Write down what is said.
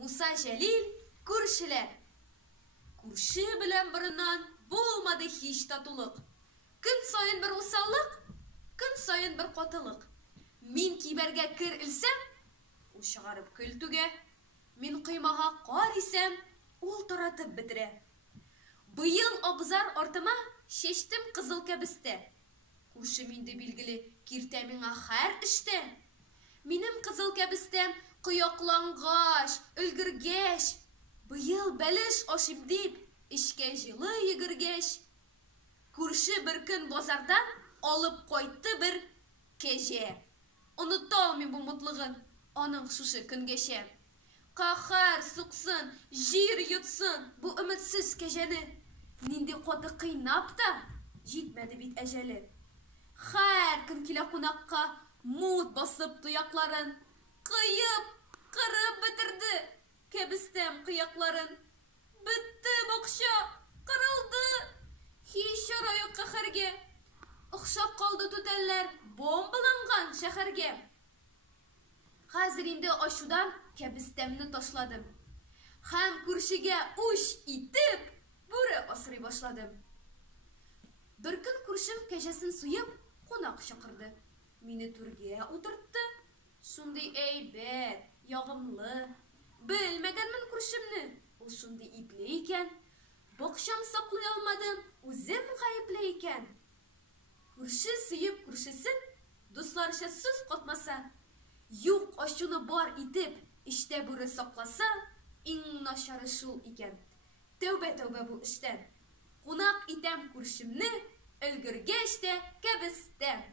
Musa Jalil күршеләр. Күрше белән борыннан булмады һич татулык. Көн сайын бер усаллык, көн сайын бер катылык. Мин кибәргә кер илсәм, ул чыгарып көл түгә. Мин кыймага кар исәм, ул таратып бетерә. Быел абзар артыма чәчтем кызыл кәбестә. Күршем инде билгеле, киртә миңа һәр эштә. Минем кызыл кәбестәм кыяклангач, өлгергәч, быел бәлеш ашыйм дип, эшкә җылы йөгергәч. Күрше бер көн базардан алып кайтты бер кәҗә. Оныта алмыйм бу мутлыгын, аның шушы көнгәчә. Каһәр суксын, җир йотсын бу өметсез кәҗәне. Нинди каты кыйнап та җитмәде бит әҗәле. Һәр көн килә кунакка, мут басып туякларын, кыйып, кырып бетерде кәбестәм кыякларын. Бетте бакча, кырылды. Һич чара юк каһәргә. Охшап калды түтәлләр бомбаланган шәһәргә. Хәзер инде ачудан кәбестәмне ташладым. Һәм күршегә уч итеп бүре асрый башладым. Бер көн күршем кәҗәсен суеп кунак чакырды. Мине түргә утыртты. Шундый әйбәт, ягымлы. Белмәгәнмен күршемне, ул шундый ипле икән. Бакчам саклый алмадым, үзем гаепле икән. Күрше сөеп күршесен, дусларча сүз катмаса, юк ачуны бар итеп, эштә бүре сакласа, иң начары шул икән. Тәүбә бу эштән. Кунак итәм күршемне, өлгергәч тә кәбестән.